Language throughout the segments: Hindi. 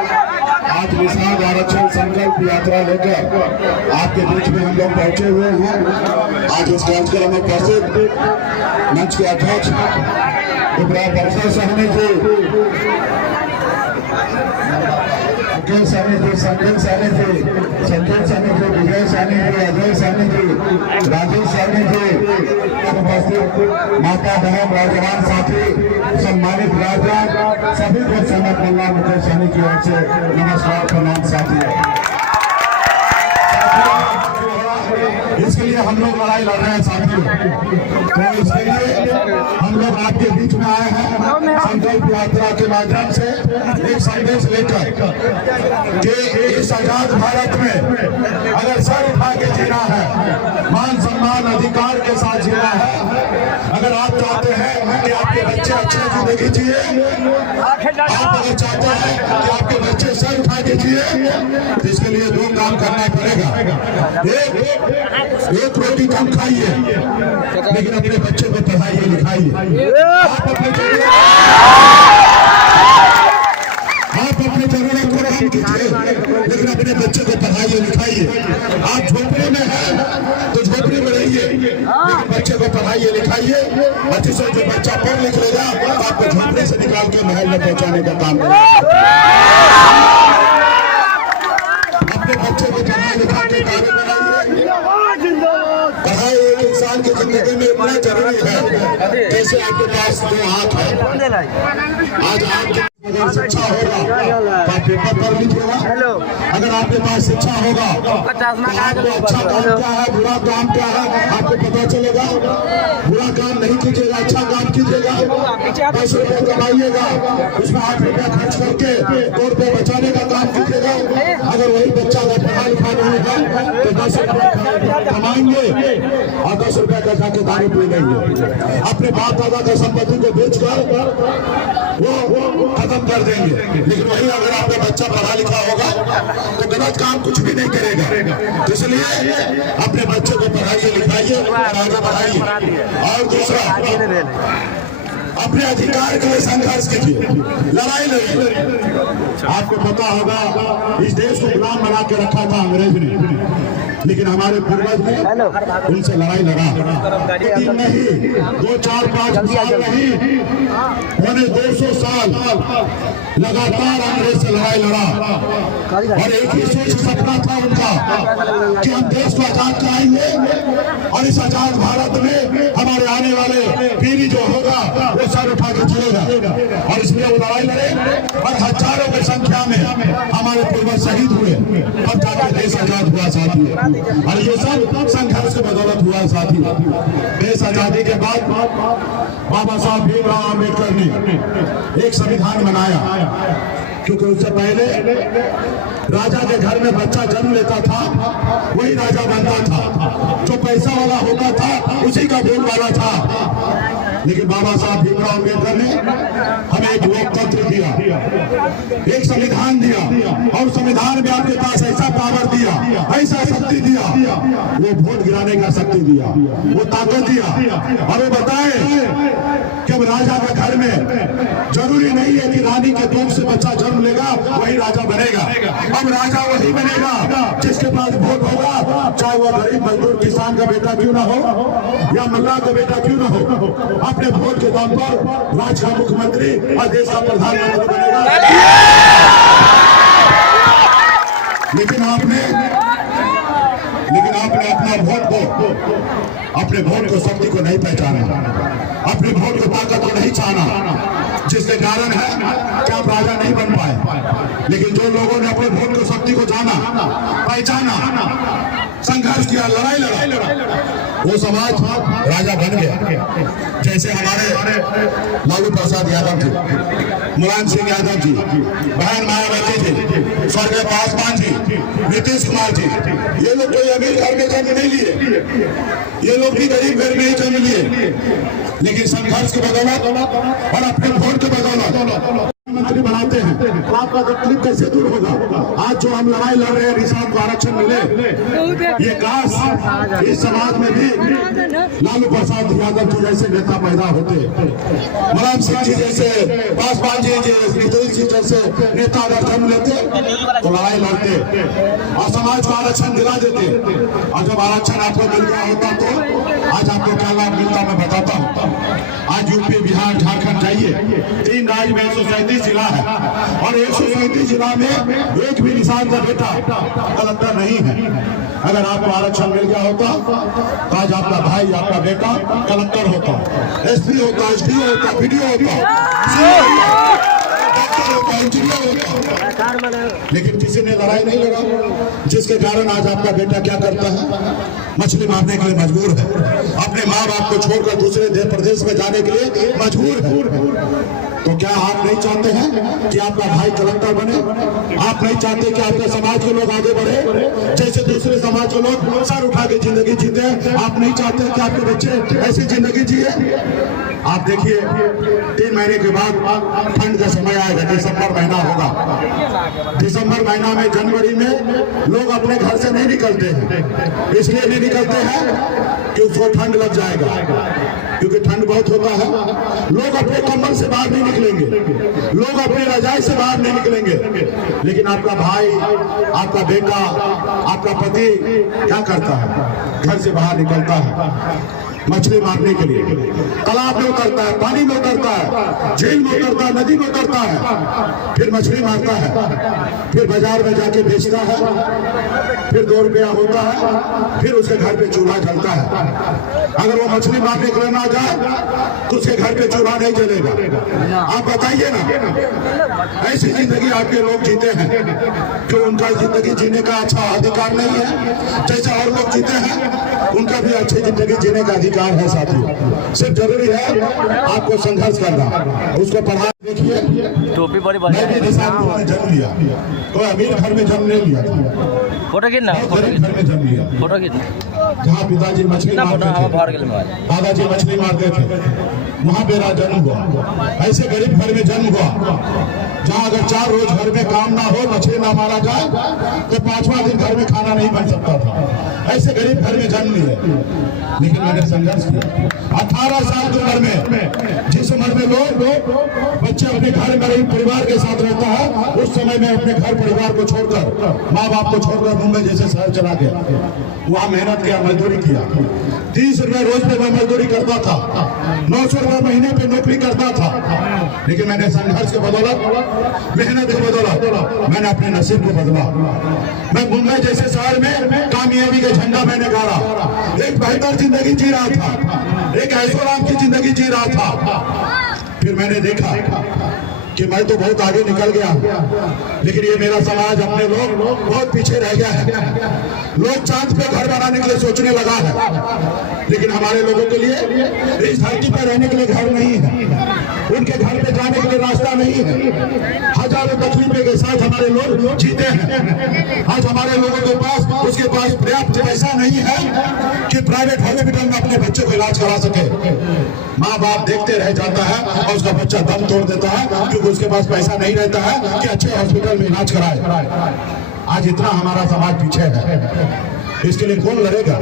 आज विशाल आरक्षण संकल्प यात्रा लेकर आपके बीच में हम लोग पहुंचे हुए हैं। आज इस कार्यक्रम में उपस्थित मंच के अध्यक्ष विप्रा सहनी जी, मुकेश सहनी जी, संजय सहनी जी, संजय सहनी जी, विजय सहनी जी, अजय सहनी जी, राजेश सहनी जी, उपस्थित माता बहन नौजवान साथी, सम्मानित राजा, सभी को समय कल्याण मुकेश सहनी की ओर से नमस्कार प्रणाम साथी। इसके लिए हम लोग लड़ाई लड़ रहे हैं साथियों, तो इसके लिए हम लोग आपके बीच में आए हैं संकल्प यात्रा के माध्यम से एक संदेश लेकर कि इस आजाद भारत में अगर सर उठा के जीना है, मान सम्मान अधिकार के साथ जीना है, अगर आप चाहते हैं कि आपके बच्चे अच्छे जिंदगी जिए, आप अगर चाहते हैं कि आपके बच्चे सर उठा के जिए, तो इसके लिए दो काम करना पड़ेगा। एक रोटी कम खाइए, लेकिन अपने बच्चे को पढ़ाइए लिखाइए। आप अपने जरूरत को कम कीजिए, लेकिन अपने बच्चे को पढ़ाइए लिखाइए। आप झोपड़े में हैं तो झोपड़ी में रहिए, लेकिन बच्चे को पढ़ाइए लिखाइए। अच्छे से जो बच्चा पढ़ लिख लेगा, आपको झोपड़े से निकाल के महल में पहुंचाने का काम करेगा। अपने बच्चे को पढ़ाई लिखा के काबिल बनाइए। पढ़ाई एक इंसान की जिंदगी में इतना जरूरी है जैसे आपके पास दो हाथ है। आज आपके अगर शिक्षा होगा तो पेपर पढ़ लीजिएगा। अगर आपके पास शिक्षा होगा तो आपको अच्छा काम क्या है, बुरा काम क्या है, आपको पता चलेगा। बुरा काम नहीं कीजिएगा, अच्छा काम कीजिएगा। 10 रुपये कमाइएगा, उसमें 8 रुपया खर्च करके 2 रुपये बचाने का काम कीजिएगा। अगर वही बच्चा अगर पढ़ा लिखा नहीं होगा तो 10 रुपये कमाएंगे और 10 रुपये का जाके दारू पी लेंगे। अपने बाप दादा का संपत्ति को बेचकर वो खत्म कर देंगे। लेकिन वही अगर आपका बच्चा पढ़ा लिखा होगा तो गलत काम कुछ भी नहीं करेगा। इसलिए अपने बच्चे को पढ़ाइए लिखाइए और आगे बढ़ाइए। और दूसरा, अपने अधिकार के लिए संघर्ष कीजिए, लड़ाई लड़िए। आपको पता होगा इस देश को गुलाम बना के रखा था अंग्रेज ने, लेकिन हमारे पूर्वज ने उनसे लड़ाई लड़ा। लेकिन नहीं, 2, 4, 5 साल नहीं, उन्होंने 200 साल लगातार अंग्रेज से लड़ाई लड़ा। और एक ही सोच सपना था उनका कि हम देश को आजाद कराएंगे और इस आजाद भारत में हमारे आने वाले पीढ़ी जो होगा वो सर उठा के चलेगा। और इसलिए वो लड़ाई लड़े और हजारों की संख्या में हमारे पूर्वज शहीद हुए और जाके देश आजाद हुआ साथी। और ये सब संघर्ष की बदौलत हुआ साथी। देश आजादी के बाद बाबा साहब भीमराव अम्बेडकर ने एक संविधान बनाया, क्योंकि उससे पहले राजा के घर में बच्चा जन्म लेता था, वही राजा बनता था। जो पैसा वाला होता था उसी का बोल वाला था। लेकिन बाबा साहब भीमराव अम्बेडकर ने हमें एक लोकतंत्र दिया, एक संविधान दिया, और संविधान में आपके पास ऐसा पावर दिया, ऐसा शक्ति दिया, वो वोट गिराने का शक्ति दिया, वो ताकत दिया। और वो बताए कि अब राजा के घर में जरूरी नहीं है कि रानी के दूध से बच्चा जन्म लेगा वही राजा बनेगा। अब राजा वही बनेगा जिसके पास वोट होगा, चाहे वो गरीब मजदूर किसान का बेटा क्यों ना हो या मल्लाह का बेटा क्यों ना हो। अपने वोट के दम पर राज्य का मुख्यमंत्री और देश का प्रधानमंत्री बनेगा। लेकिन आपने अपने वोट को शक्ति को नहीं पहचाना, अपने वोट को ताकत को नहीं जाना, जिसके कारण है कि आप राजा नहीं बन पाए। लेकिन जो लोगों ने अपने वोट को शक्ति को जाना, पहचाना, संघर्ष किया, लड़ाई लड़ा, वो समाज राजा बन गया। जैसे हमारे लालू प्रसाद यादव जी, मुलायम सिंह यादव जी, बहन मायावती जी, स्वर्गीय पासवान जी, नीतीश कुमार जी, ये लोग कोई अमीर घर में जन्म नहीं लिए, ये लोग भी गरीब घर में ही जन्म लिए, लेकिन संघर्ष की बदौलत और अपने वोट की बदौलत मंत्री बनाते हैं। तो आपका तकलीफ कैसे दूर होगा? आज जो हम लड़ाई लड़ रहे हैं निषाद को आरक्षण मिले, ये काश इस समाज में भी लालू प्रसाद यादव जी जैसे नेता पैदा होते, मुलायम सिंह जी जैसे, पासवान जी नीतीश जी जैसे नेता अगर जन्म लेते तो लड़ाई लड़ते और समाज को आरक्षण दिला देते। और जब आरक्षण आपको मिल गया होता तो आज आपको क्या लाभ मिलता मैं बताता हूँ। आज यूपी, बिहार, झारखंड जाइए, 3 राज्य में 137 जिला है और 137 जिला में एक भी निषाद का बेटा कलेक्टर नहीं है। अगर आपको आरक्षण मिल गया होता तो आज आपका भाई, आपका बेटा कलेक्टर होता, एसपी होता, एसडीओ होता, बीडीओ होता, डॉक्टर होता, इंजीनियर होता। लेकिन किसी ने लड़ाई नहीं लड़ा, जिसके कारण आज आपका बेटा क्या करता है? मछली मारने के लिए मजबूर है, अपने माँ बाप को छोड़कर दूसरे प्रदेश में जाने के लिए मजबूर है। तो क्या आप नहीं चाहते हैं कि आपका भाई कलेक्टर बने? आप नहीं चाहते कि आपके समाज के लोग आगे बढ़े जैसे दूसरे समाज के लोग सर उठा के जिंदगी जीते? आप नहीं चाहते कि आपके बच्चे ऐसी जिंदगी जिए? आप देखिए 3 महीने के बाद ठंड का समय आएगा, दिसंबर महीना होगा। दिसंबर महीना में, जनवरी में लोग अपने घर से नहीं निकलते हैं। इसलिए नहीं निकलते हैं कि उसको ठंड लग जाएगा, क्योंकि ठंड बहुत होता है। लोग अपने कंबल से बाहर नहीं निकलेंगे, लोग अपनी रजाई से बाहर नहीं निकलेंगे। लेकिन आपका भाई, आपका बेटा, आपका पति क्या करता है? घर से बाहर निकलता है मछली मारने के लिए, तालाब में उतरता है, पानी में उतरता है, झील में उतरता है, नदी में उतरता है, फिर मछली मारता है, फिर बाजार में जाके बेचता है, फिर 2 रुपया होता है, फिर उसके घर पे चूल्हा जलता है। अगर वो मछली मारने के लिए ना जाए तो उसके घर पे चूल्हा नहीं जलेगा। आप बताइए ना, ऐसी जिंदगी आपके लोग जीते हैं कि उनका जिंदगी जीने का अच्छा अधिकार नहीं है? जैसा और लोग जीते हैं उनका भी अच्छी जिंदगी जीने का अधिकार है साथियों। सिर्फ जरूरी है आपको संघर्ष करना, उसको पढ़ा। देखिए, टोपी बड़ी मैं भी निषाद में जन्म लिया, कोई अमीर घर में जन्म नहीं लिया था, फोटो कितना गरीब घर में जन्म लिया। फोटो कितना जहाँ पिताजी मछली मारते थे, दादाजी मछली मारते थे, वहाँ मेरा जन्म हुआ। ऐसे गरीब घर में जन्म हुआ जहाँ अगर 4 रोज घर में काम ना हो, मछली ना मारा जाए तो 5वां दिन घर में खाना नहीं बन सकता था। ऐसे गरीब घर में जन्म लिए, लेकिन मैंने संघर्ष किया। 18 साल की उम्र में, जिस उम्र में लोग बच्चे अपने घर में परिवार के साथ रहता है, उस समय में अपने घर परिवार को छोड़कर, माँ बाप को छोड़कर मुंबई जैसे शहर चला गया। वहाँ मेहनत किया, मजदूरी किया। 30 रुपए रोज पे मैं मजदूरी करता था, 900 रुपए महीने पे नौकरी करता था। लेकिन मैंने संघर्ष के बदौलत, मेहनत के बदौलत मैंने अपने नसीब को बदला। मैं मुंबई जैसे शहर में कामयाबी के झंडा मैंने गाड़ा, एक बेहतर जिंदगी जी रहा था, एक ऐशोआराम की जिंदगी जी रहा था। फिर मैंने देखा कि मैं तो बहुत आगे निकल गया, लेकिन ये मेरा समाज, अपने लोग बहुत पीछे रह गया है। लोग चांद पे घर बनाने के लिए सोचने लगा है, लेकिन हमारे लोगों के लिए इस धरती पर रहने के लिए घर नहीं है, उनके घर पे जाने के लिए रास्ता नहीं है। हजारों तकलीफों के साथ हमारे लोग जीते हैं। आज हमारे लोगों के पास, उसके पास पर्याप्त पैसा नहीं है कि प्राइवेट हॉस्पिटल में अपने बच्चे को इलाज करा सके। माँ बाप देखते रह जाता है और उसका बच्चा दम तोड़ देता है, क्योंकि उसके पास पैसा नहीं रहता है कि अच्छे हॉस्पिटल में इलाज कराए। आज इतना हमारा समाज पीछे है, इसके लिए कौन लड़ेगा?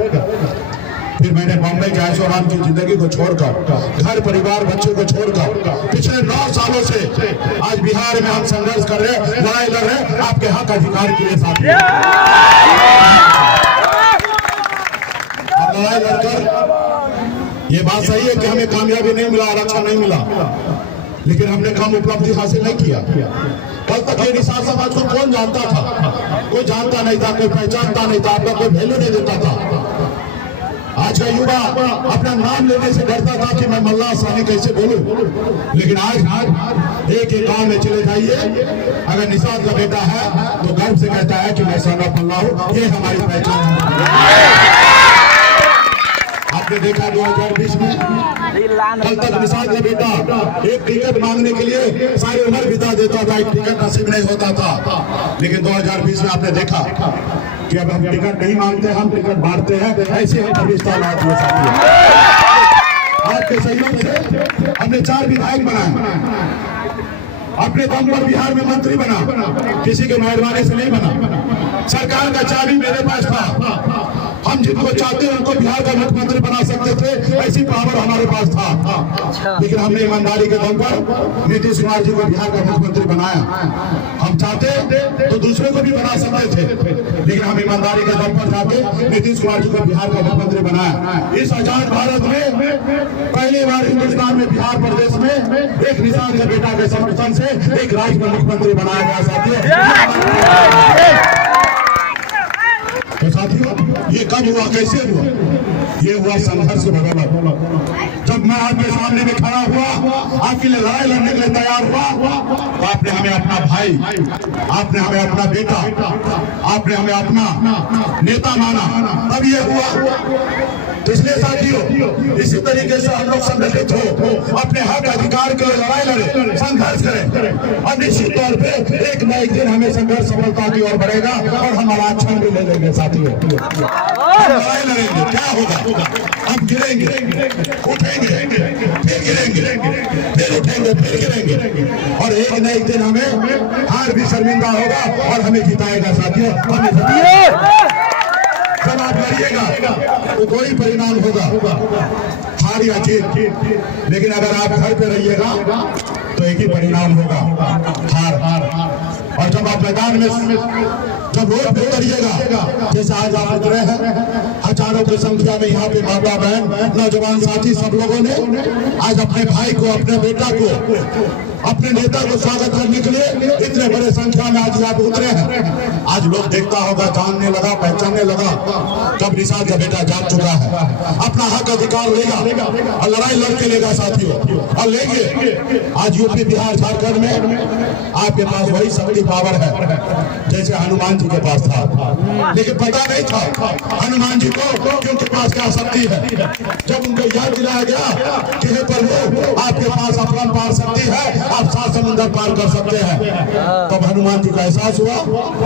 फिर मैंने बॉम्बे के ऐशोआराम की जिंदगी को छोड़कर, घर परिवार बच्चों को छोड़कर, पिछले 9 सालों से आज बिहार में हम संघर्ष कर रहे हैं, लड़ाई लड़ रहे हैं आपके हक अधिकार के लिए साथियों। लड़ाई लड़कर ये बात सही है कि हमें कामयाबी नहीं मिला, आरक्षण नहीं मिला, लेकिन हमने कम उपलब्धि हासिल नहीं किया। कल तक ये निषाद समाज को कौन जानता था? कोई जानता नहीं था, कोई पहचानता नहीं था, आपका कोई वैल्यू नहीं देता था। आज का युवा अपना नाम लेने से डरता था कि मैं मल्ला सानी कैसे बोलूं, लेकिन आज एक गांव में चले जाइए, अगर निषाद का बेटा है तो गर्व से कहता है कि मैं सन ऑफ मल्ला हूं। ये हमारी पहचान है। आपने देखा 2020 में कल तक निषाद का बेटा एक टिकट मांगने के लिए सारी उम्र बिता देता था, एक टिकट नसीब नहीं होता था। लेकिन 2020 में आपने देखा कि अब हम टिकट नहीं मांगते, हम टिकट बांटते हैं। ऐसे हम आपके सहयोग से हमने 4 विधायक बनाए। अपने दम पर बिहार में मंत्री बना, किसी के मेहरबानी से नहीं बना। सरकार का चाबी मेरे पास था, हम जिनको चाहते हैं उनको बिहार का मुख्यमंत्री बना सकते थे, ऐसी पावर हमारे पास था। लेकिन हमने ईमानदारी के दम पर नीतीश कुमार जी को बिहार का मुख्यमंत्री बनाया। हम चाहते तो दूसरे को भी बना सकते थे, लेकिन हम ईमानदारी के दम पर जाके नीतीश कुमार जी को बिहार का मुख्यमंत्री बनाया। इस आजाद भारत में पहली बार हिंदुस्तान में बिहार प्रदेश में एक निषाद के बेटा के समर्थन से एक राज्य में मुख्यमंत्री बनाया गया। तो साथियों, ये कब हुआ, कैसे हुआ? ये हुआ संघर्ष के बदौलत। जब मैं आपके सामने में खड़ा हुआ, आपके लिए लड़ाई लड़ने के लिए तैयार हुआ, तो आपने हमें अपना भाई, आपने हमें अपना बेटा, आपने हमें अपना नेता माना, तब ये हुआ। इसलिए साथियों, इसी तरीके से हम लोग संगठित हो, अपने हक अधिकार के लिए लड़ाई लड़े, संघर्ष करें, और निश्चित तौर पे एक न एक दिन हमें संघर्ष सफलता की ओर बढ़ेगा और हम आरक्षण भी ले लेंगे। साथियों, हम लड़ाई लड़ेंगे, क्या होगा? हम गिरेंगे, उठेंगे, फिर गिरेंगे, फिर उठेंगे, फिर गिरेंगे, और एक न एक दिन हमें हार भी शर्मिंदा होगा और हमें जिताएगा। साथियों, हमें जब आप लड़िएगा तो कोई परिणाम होगा, हार या जीत। लेकिन अगर आप घर पे रहिएगा तो एक ही परिणाम होगा, हार। और जब आप मैदान में, जब रोड पे उतरिएगा, जैसे आज आप उतरे हैं, हजारों की संख्या में यहाँ पे माता बहन, नौजवान साथी सब लोगों ने आज अपने भाई को, अपने बेटा को, अपने नेता को स्वागत करने के लिए इतने बड़े संख्या में आज आप उतरे हैं। आज लोग देखता होगा, जानने लगा, पहचानने लगा, कब निषाद का बेटा जाग चुका है, अपना हक अधिकार लेगा और लड़ाई लड़के लेगा। साथियों, और लेंगे। आज यूपी, बिहार, झारखंड में आपके पास वही शक्ति पावर है जैसे हनुमान जी के पास था, लेकिन पता नहीं था हनुमान जी को कि उनके पास क्या शक्ति है। जब उनको याद दिलाया गया कि हे प्रभु, आपके पास अपरंपार शक्ति है, आप 7 समुद्र पार कर सकते हैं, तब हनुमान जी का एहसास हुआ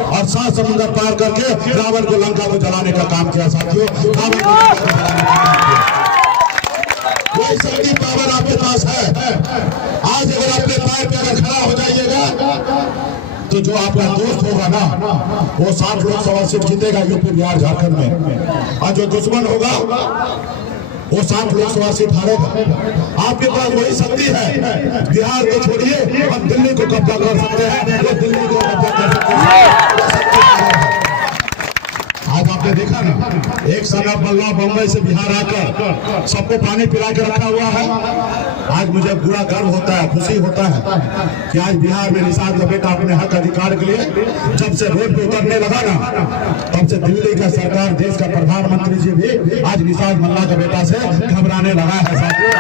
और 7 समुद्र पार करके रावण को लंका को जलाने का काम किया। साथियों, रावण को लंका को जलाने का काम किया। कोई शक्ति पावर आपके पास है। आज अगर अपने पैर पे अगर खड़ा हो जाइएगा तो जो आपका दोस्त होगा ना, वो 60 लोकसभा सीट जीतेगा यूपी, बिहार, झारखंड में, और जो दुश्मन होगा वो 60 लोकसभा सीट हारेगा। आपके पास वही शक्ति है। बिहार को छोड़िए, हम दिल्ली को कब्जा कर सकते हैं, वो दिल्ली को कब्जा कर सकते हैं। आज आपने देखा ना, एक साल बल्ला बम्बई से बिहार आकर सबको पानी पिला के रखा हुआ है। आज मुझे पूरा गर्व होता है, खुशी होता है कि आज बिहार में निषाद का बेटा अपने हक अधिकार के लिए जब से रोड पे उतरने लगा ना, तब से दिल्ली का सरकार, देश का प्रधानमंत्री जी भी आज निषाद मल्ला का बेटा से घबराने लगा है। साथियों,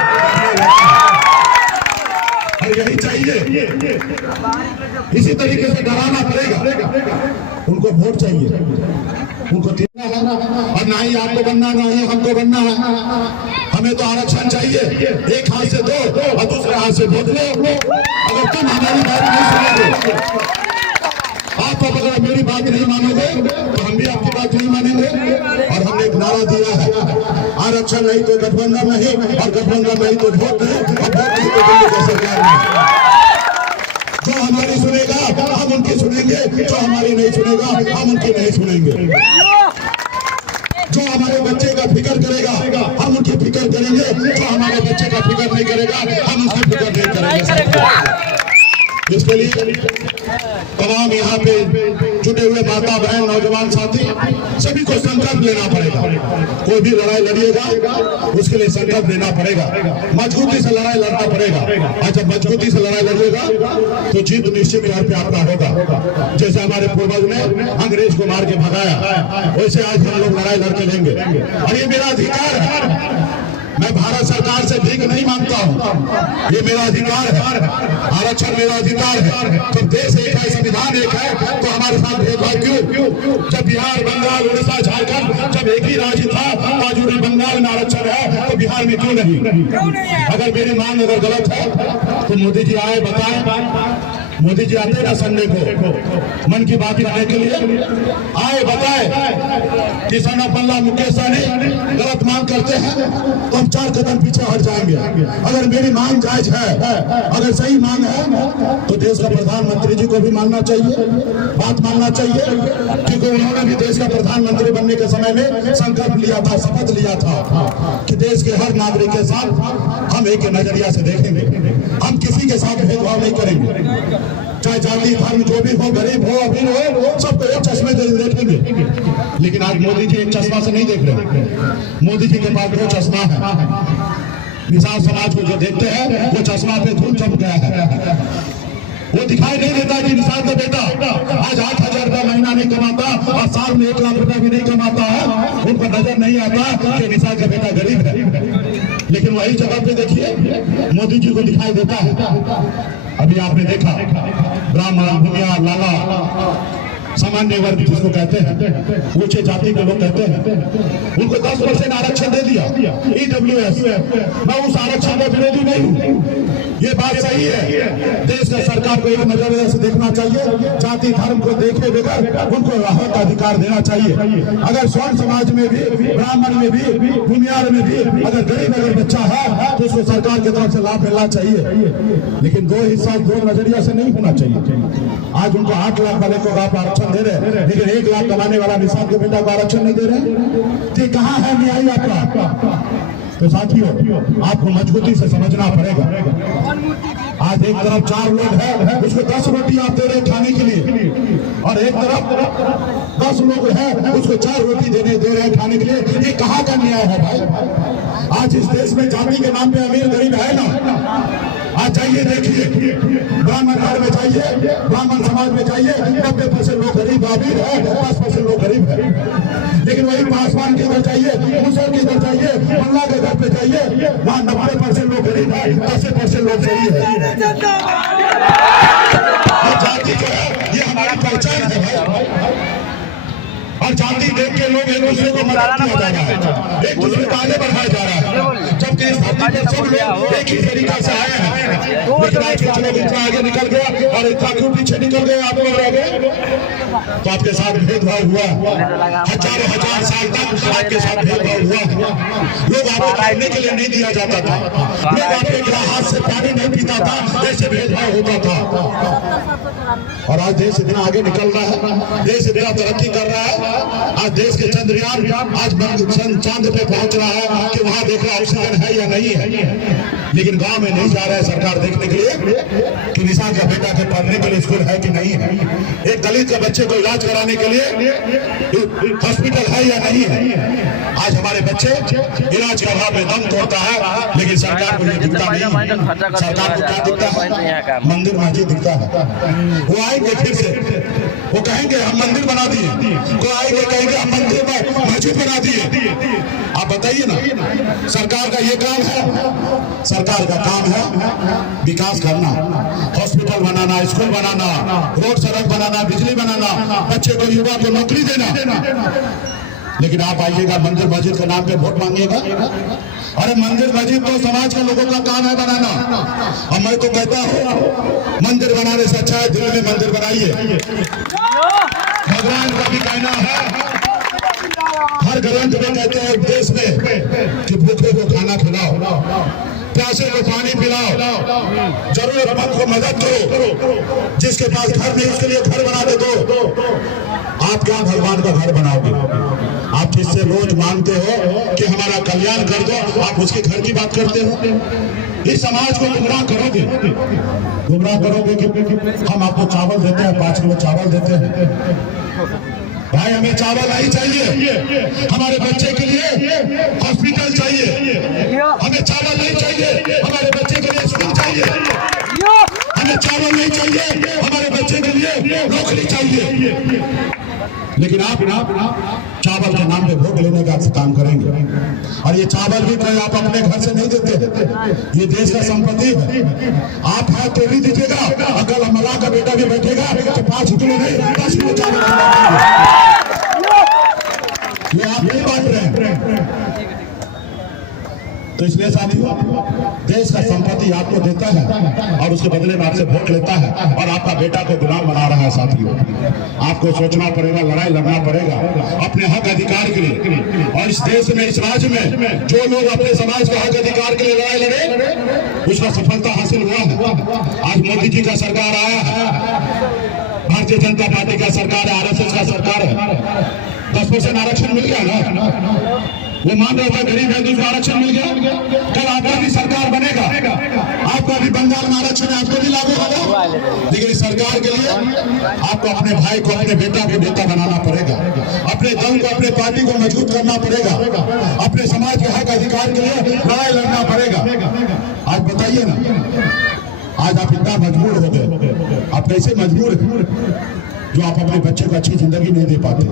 और यही चाहिए, इसी तरीके से डराना पड़ेगा। उनको वोट चाहिए, उनको देना है, और ना ही आपको बनना, ना ही हमको बनना है। हमें तो आरक्षण चाहिए। एक हाथ से दो और दूसरे हाथ से वोट लो। अगर तुम हमारी बात नहीं सुनोगे, आप अगर मेरी बात नहीं मानोगे तो हम भी आपकी बात नहीं मानेंगे। और हमने एक नारा दिया है, आरक्षण नहीं तो गठबंधन नहीं, और गठबंधन नहीं तो वोट नहीं, और वोट नहीं तो दिल्ली की सरकार नहीं। जो हमारी सुनेगा हम उनकी सुनेंगे, जो हमारी नहीं सुनेगा हम उनकी नहीं सुनेंगे। जो हमारे बच्चे का फिक्र करेगा हम उनकी फिक्र करेंगे, जो हमारे बच्चे का फिक्र नहीं करेगा हम उसकी फिक्र नहीं करेंगे। इसके लिए तमाम यहाँ पे जुटे हुए माता बहन, नौजवान साथी, सभी को संकल्प लेना पड़ेगा। कोई भी लड़ाई लड़िएगा उसके लिए संकल्प लेना पड़ेगा, मजबूती से लड़ाई लड़ना पड़ेगा। और जब मजबूती से लड़ाई लड़िएगा तो जीत निश्चित तौर पे आपका होगा। जैसे हमारे पूर्वज ने अंग्रेज को मार के भगाया, वैसे आज हम लोग लड़ाई लड़के लेंगे। और ये मेरा अधिकार है, मैं भारत सरकार से भीख नहीं मांगता हूँ, ये मेरा अधिकार है। आरक्षण मेरा अधिकार है। जब देश एक है, संविधान एक है, तो हमारे साथ भेदभाव क्यों? जब बिहार, बंगाल, उड़ीसा, झारखंड जब एक ही राज्य था, बाजूरी बंगाल में आरक्षण है तो बिहार में क्यों नहीं? अगर मेरी मांग अगर गलत है तो मोदी जी आए बताएं, मोदी जी आते ना संडे को मन की बात करने के लिए, आए बताए किसान पल्ला मुकेश सहनी गलत मांग करते हैं तो हम 4 कदम पीछे हट जाएंगे। अगर मेरी मांग जायज है, अगर सही मांग है तो देश का प्रधानमंत्री जी को भी मानना चाहिए, बात मानना चाहिए, क्योंकि उन्होंने भी देश का प्रधानमंत्री बनने के समय में संकल्प लिया था, शपथ लिया था कि देश के हर नागरिक के साथ हम एक नजरिया से देखेंगे, हम किसी के साथ भेदभाव नहीं करेंगे, चाहे जाति धर्म जो भी हो, गरीब हो अमीर हो, सबको एक चश्मे से देखेंगे। लेकिन आज मोदी जी एक चश्मा से नहीं देख रहे, मोदी जी के पास 2 चश्मा है। निषाद समाज को जो देखते हैं वो चश्मा पे धूल चमक गया है, वो दिखाई नहीं देता कि निषाद का बेटा आज 8,000 रुपया महीना नहीं कमाता और साल में 1 लाख रुपया भी नहीं कमाता है, उनको नजर नहीं आता कि निषाद का बेटा गरीब है। लेकिन वही जगह पे देखिए मोदी जी को दिखाई देता है। अभी आपने देखा ब्राह्मण भूमिया लाला सामान्य वर्ग जिसको कहते हैं, ऊंचे जाति के लोग कहते हैं, उनको 10% आरक्षण दे दिया EWS। मैं उस आरक्षण का विरोधी नहीं हूँ, ये बात सही है। देश का सरकार को एक नजरिए से देखना चाहिए, जाति धर्म को देखे बगैर उनको हक अधिकार देना चाहिए। अगर स्वर्ण समाज में भी, ब्राह्मण में भी, भूमियार में भी अगर गरीब अगर बच्चा है तो उसको सरकार की तरफ से लाभ मिलना चाहिए। लेकिन 2 हिस्सा 2 नजरिया से नहीं होना चाहिए। आज उनको 8 लाख वाले को आप आरक्षण दे रहे, लेकिन 1 लाख कमाने वाला निषाद के बेटा को आरक्षण नहीं दे रहे, तो कहाँ है न्याय आपका? तो साथियों आपको मजबूती से समझना पड़ेगा। आज एक तरफ 4 लोग हैं, उसको 10 रोटी आप दे रहे खाने के लिए, और एक तरफ 10 लोग हैं, उसको 4 रोटी दे रहे खाने के लिए। ये कहाँ का न्याय है भाई? आज इस देश में जाति के नाम पे अमीर गरीब है ना? आज जाइए देखिए, ब्राह्मण घर में जाइए, ब्राह्मण समाज में जाइए, 90% लोग गरीब अमीर है, 10% लोग गरीब है। लेकिन वही पासवान के घर जाइए, मुसलमान के घर जाइए, मुल्ला के घर पे जाइए, वहाँ 90% लोग गरीब है, 10% लोग सही है। जाति जो है ये हमारी पहचान है भाई, और जाति देख के लोग एक दूसरे को मदद किया जा रहा है, एक दूसरे को आगे बढ़ाया जा रहा है, जबकि इस धरती पर सब लोग एक ही तरीका से आए हैं। लेकिन आज कुछ लोग इतना आगे निकल गया और इतना क्यों पीछे निकल गए आप लोग आगे? तो आपके साथ भेदभाव हुआ, हजारों हजार साल तक आपके साथ भेदभाव हुआ। लोग आपको खाने के लिए नहीं दिया जाता था, लोग आपके हाथ से पानी नहीं पीता था, ऐसे भेदभाव होता था। और आज देश इतना आगे निकल रहा है, देश इतना तरक्की कर रहा है। आज देश के चंद्रयान आज चांद पे पहुंच रहा है कि वहां देख रहा ऑक्सीजन है या नहीं है। लेकिन गांव में नहीं जा रहा है सरकार देखने के लिए कि निषाद का बेटा के पढ़ने के लिए स्कूल है कि नहीं है, एक दलित के बच्चे को इलाज कराने के लिए हॉस्पिटल है या नहीं है। आज हमारे बच्चे इलाज के अभाव में दम तोड़ता है, लेकिन सरकार को ये दिखता नहीं है। सरकार को क्या दिखता है? मंदिर मस्जिद दिखता है। वो आएंगे फिर से, वो कहेंगे हम मंदिर बना दिए, वो आएंगे कहेंगे हम मंदिर मस्जिद बना दिए। आप बताइए ना, सरकार का ये काम है? सरकार का काम है विकास करना, हॉस्पिटल बनाना, स्कूल बनाना, रोड सड़क बनाना, बिजली बनाना, बच्चे को युवा को नौकरी देना। लेकिन आप आइएगा मंदिर मस्जिद के नाम पे वोट मांगिएगा। अरे मंदिर मस्जिद तो समाज के लोगों का काम है बनाना, और मैं तो कहता हूँ मंदिर बनाने से अच्छा है दिल्ली में मंदिर बनाइए। भगवान का भी कहना है, हर ग्रंथ में कहते हैं देश में कि भूखे को खाना खिलाओ, प्यासे को पानी पिलाओ, जरूरतमंद को मदद करो, जिसके पास घर नहीं उसके लिए घर बना दे दो। आप क्या भगवान का घर बनाओगे? आप जिससे रोज मांगते हो कि हमारा कल्याण कर दो, आप उसके घर की बात करते हो। इस समाज को गुमराह करोगे कि हम आपको चावल देते हैं, 5 किलो चावल देते हैं। भाई हमें चावल नहीं चाहिए, हमारे बच्चे के लिए हॉस्पिटल चाहिए। हमें चावल नहीं चाहिए, हमारे बच्चे के लिए स्कूल चाहिए। हमें चावल नहीं चाहिए, हमारे बच्चे के लिए नौकरी चाहिए। लेकिन आप चावल के नाम पे वोट लेने का काम करेंगे, और ये चावल भी कोई आप अपने घर से नहीं देते, ये देश का संपत्ति है। आप है तो भी दीजिएगा, अगर मल्लाह का बेटा भी बैठेगा तो 5 किलो नहीं 10 किलो चावल ये आप नहीं बांट रहे हैं। तो इसलिए साथियों देश का संपत्ति आपको देता है और उसके बदले में आपसे वोट लेता है और आपका बेटा को गुलाम बना रहा है। साथियों, आपको सोचना पड़ेगा, लड़ाई लड़ना पड़ेगा अपने हक अधिकार के लिए। और इस देश में, इस राज्य में जो लोग अपने समाज के हक अधिकार के लिए लड़ाई लड़े, उसका सफलता हासिल हुआ है। आज मोदी जी का सरकार आया है, भारतीय जनता पार्टी का सरकार है, RSS का सरकार है। 10% आरक्षण मिल गया ना, वो मान रहा था गरीब है, दूसरा आरक्षण मिल गया। कल आपका भी सरकार बनेगा, आपका भी बंगाल में आरक्षण है, आपको भी लागू होगा। लेकिन इस सरकार के लिए आपको अपने भाई को, अपने बेटा को नेता बनाना पड़ेगा, अपने दल को, अपने पार्टी को मजबूत करना पड़ेगा, अपने समाज के हक अधिकार के लिए लड़ाई लड़ना पड़ेगा। आज बताइए ना, आज आप इतना मजबूर हो गए, आप कैसे मजबूर हैं जो आप अपने बच्चे को अच्छी जिंदगी नहीं दे पाते।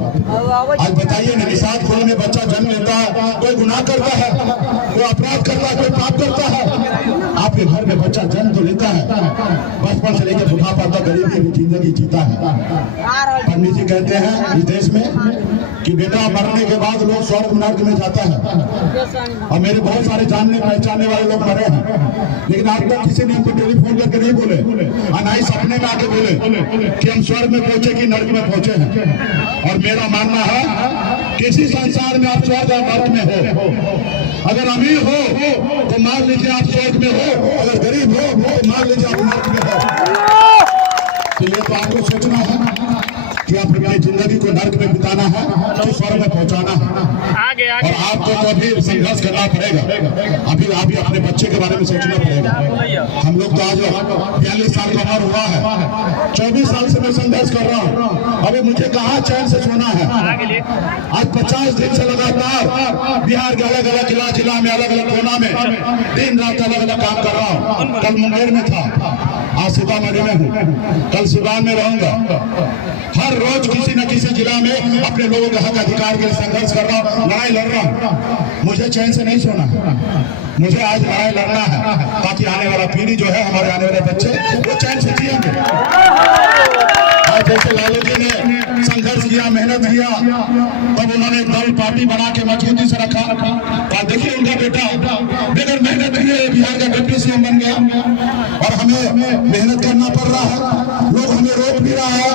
आज बताइए ना, निषाद खोल में बच्चा जन्म लेता है, कोई गुनाह करता है, कोई अपराध करता है, कोई पाप करता है। आपके घर में बच्चा जन्म तो लेता है, बचपन से लेकर बुढ़ापा तक गरीबी की जिंदगी जीता है। पंडित जी कहते हैं इस देश में कि बेटा मरने के बाद लोग स्वर्ग नर्क में जाता है। और मेरे बहुत सारे जानने पहचानने वाले लोग मरे हैं, लेकिन आज तक किसी ने हमको टेलीफोन करके नहीं बोले, और ना ही सपने में आके बोले कि हम स्वर्ग में पहुंचे कि नर्क में पहुंचे हैं। और मेरा मानना है किसी संसार में आप स्वर्ग और नर्क में हो, अगर अमीर हो तो मान लीजिए आप स्वर्ग में हो, अगर गरीब हो तो मान लीजिए आप नर्क में हो। तो ये तो आपको सोचना है कि आप अपनी जिंदगी को नर्क में बिताना है कि स्वर्ग में पहुंचाना है। और आपको तो अभी संघर्ष करना पड़ेगा, अभी अपने बच्चे के बारे में सोचना पड़ेगा। हम लोग तो आज 42 साल का उम्र हुआ है, 24 साल से मैं संघर्ष कर रहा हूँ, अभी मुझे कहाँ चैन से सोना है। आज 50 दिन से लगातार बिहार के अलग अलग जिला में, अलग अलग कोना में दिन रात अलग अलग काम कर रहा हूँ। कल मुंगेर में था, आज सीतामढ़ी में हूँ, कल सिवान में रहूंगा। हर रोज किसी न किसी जिला में अपने लोगों के हक अधिकार के लिए संघर्ष कर रहा हूँ, लड़ाई लड़ रहा हूँ। मुझे चैन से नहीं सोना है, मुझे आज लड़ाई लड़ना है ताकि आने वाला पीढ़ी जो है, हमारे आने वाले बच्चे वो चैन से जिएंगे। आज जैसे लालू जी ने संघर्ष किया, मेहनत किया, तब उन्होंने दल पार्टी बना के मजबूती से रखा। और देखिए उनका बेटा बगैर मेहनत नहीं बिहार का डिप्टी CM बन गया, और हमें मेहनत करना पड़ रहा है। लोग हमें रोक भी रहा है।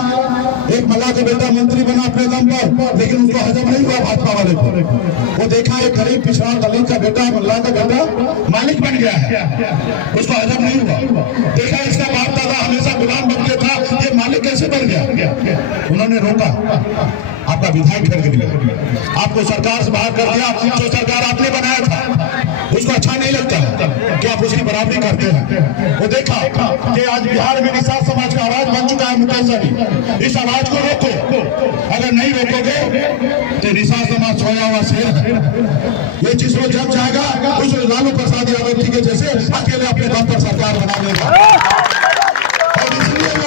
एक मल्लाह का बेटा मंत्री बना अपने दम पर, लेकिन उसको हजम नहीं हुआ भाजपा वाले को। वो देखा एक गरीब पिछड़ा दलित का बेटा, मल्लाह का बेटा मालिक बन गया है, उसको हजम नहीं हुआ। देखा इसका बाप दादा हमेशा गुलाम बन गया था, ये मालिक कैसे बन गया। उन्होंने रोका, आपका विधायक कर दिया, आपको सरकार से बाहर कर दिया। जो सरकार आपने बनाया था उसको अच्छा नहीं लगता कि आप उसकी बराबरी करते हैं। वो देखा कि आज बिहार में निषाद समाज का आवाज बन चुका है मुकेश जी, इस आवाज को रोको, अगर नहीं रोकोगे तो निषाद समाज सोया हुआ शेर है। ये जिस रोज जब जाएगा उस रोज लालू प्रसाद यादव जी के जैसे अकेले अपने दम पर सरकार बना देगा। और इसलिए वो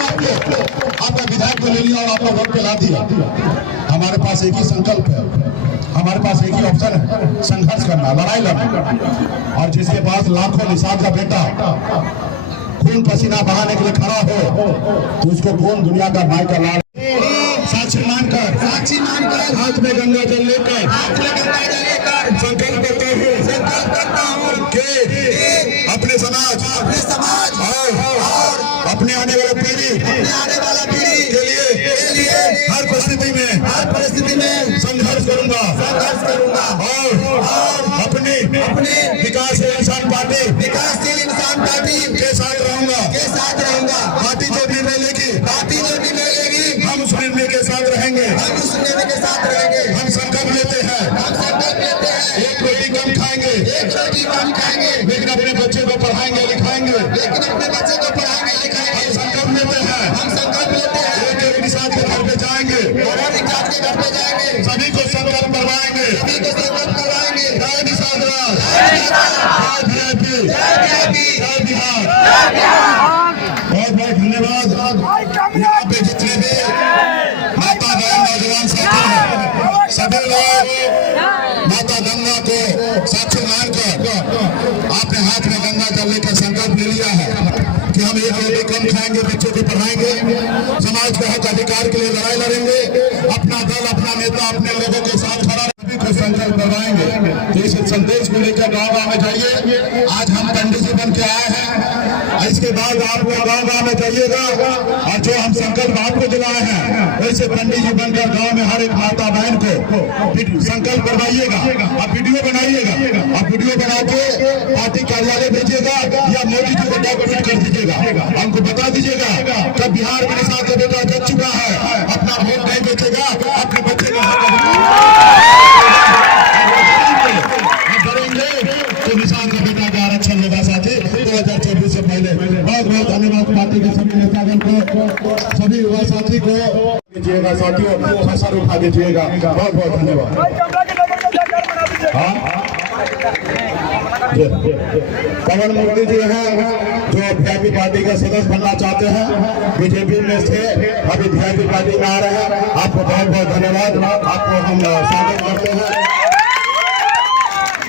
आपका विधायक को ले लिया और आपका वोट पे ला दिया। हमारे पास एक ही संकल्प है, हमारे पास एक ही ऑप्शन है, संघर्ष करना, लड़ाई लड़ना। और जिसके पास लाखों निषाद का बेटा खून पसीना बहाने के लिए खड़ा हो तो उसको कौन दुनिया का भाई का लाल साक्षी मानकर हाथ में गंगा जल लेकर संकल्प करता हूँ कि अपने समाज और अपने आने वाले पीढ़ी के लिए हर परिस्थिति में संघर्ष करूंगा और अपनी विकासशील इंसान पार्टी के साथ रहूंगा। पार्टी जो निर्णय लेगी हम उस निर्णय के साथ रहेंगे। हम संकल्प लेते हैं एक रोटी कम खाएंगे, लेकिन अपने बच्चे को पढ़ाएंगे लिखाएंगे। हम संकल्प लेते हैं एक निषाद के घर पे जाएंगे, सभी को संकल्प करवाएंगे। जय निषाद राज, जय बिहार। बहुत बहुत धन्यवाद। यहाँ पे जितने भी माता बहन नौजवान साथी हैं, सभी लोग माता गंगा को साक्षी मानकर आपने हाथ में गंगा जल लेकर संकल्प ले लिया है कि हम एक रोटी कम खाएंगे, बच्चों को पढ़ाएंगे, समाज के हक अधिकार के लिए लड़ाई लड़ेंगे, अपना दल, अपना नेता, अपने लोगों के साथ खड़ा सभी को संकल्प करवाएंगे। तो इस संदेश को लेकर गाँव में जाइए। आज हम पंडित जी बन के आप लोग गाँव में जाइएगा और जो हम संकल्प आपको दिलाए हैं वैसे पंडित जी बनकर गाँव में हर एक माता बहन को संकल्प करवाइएगा। आप वीडियो बनाइएगा, आप वीडियो बना के पार्टी कार्यालय भेजिएगा या मोदी जी को डाक ट्वीट कर दीजिएगा। हमको बता दीजिएगा कब बिहार में निषाद का बेटा जीत चुका है, अपना वोट नहीं बेचेगा, अपने बच्चे का करेंगे तो निषाद का बेटा का आरक्षण होगा साथी 2024 से पहले। बहुत बहुत धन्यवाद पार्टी के सभी नेतागण को, सभी युवा साथी को दीजिएगा साथियों, सर उठा दीजिएगा। बहुत बहुत धन्यवाद। पवन मूर्ति जी हैं जो वीआईपी पार्टी के सदस्य बनना चाहते हैं, बीजेपी में से अभी वीआईपी पार्टी में आ रहे हैं। आपको बहुत बहुत धन्यवाद, आपको हम स्वागत करते हैं।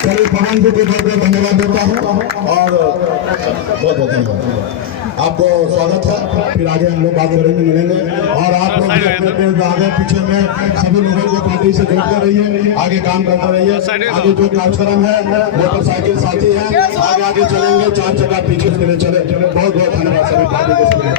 चलिए पवन जी को बहुत बहुत धन्यवाद देता हूँ और बहुत बहुत धन्यवाद। आपको स्वागत है, फिर आगे हम लोग बात करेंगे, मिलेंगे। और आप लोग भी अपने आगे पीछे में सभी लोगों को पार्टी से जोड़ते रहिए, आगे काम करते रहिए। आगे जो कार्यक्रम है मोटरसाइकिल साथी है, आगे आगे चलेंगे, 4 जगह पीछे के लिए चले। बहुत बहुत धन्यवाद सभी पार्टी के सभी।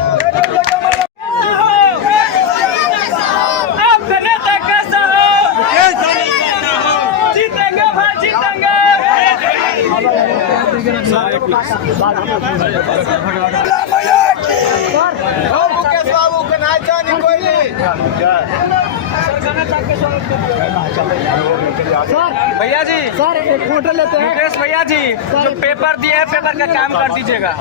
भैया जी सर एक फोटो लेते हैं। मुकेश भैया जी जो पेपर दिए हैं पेपर का काम कर दीजिएगा।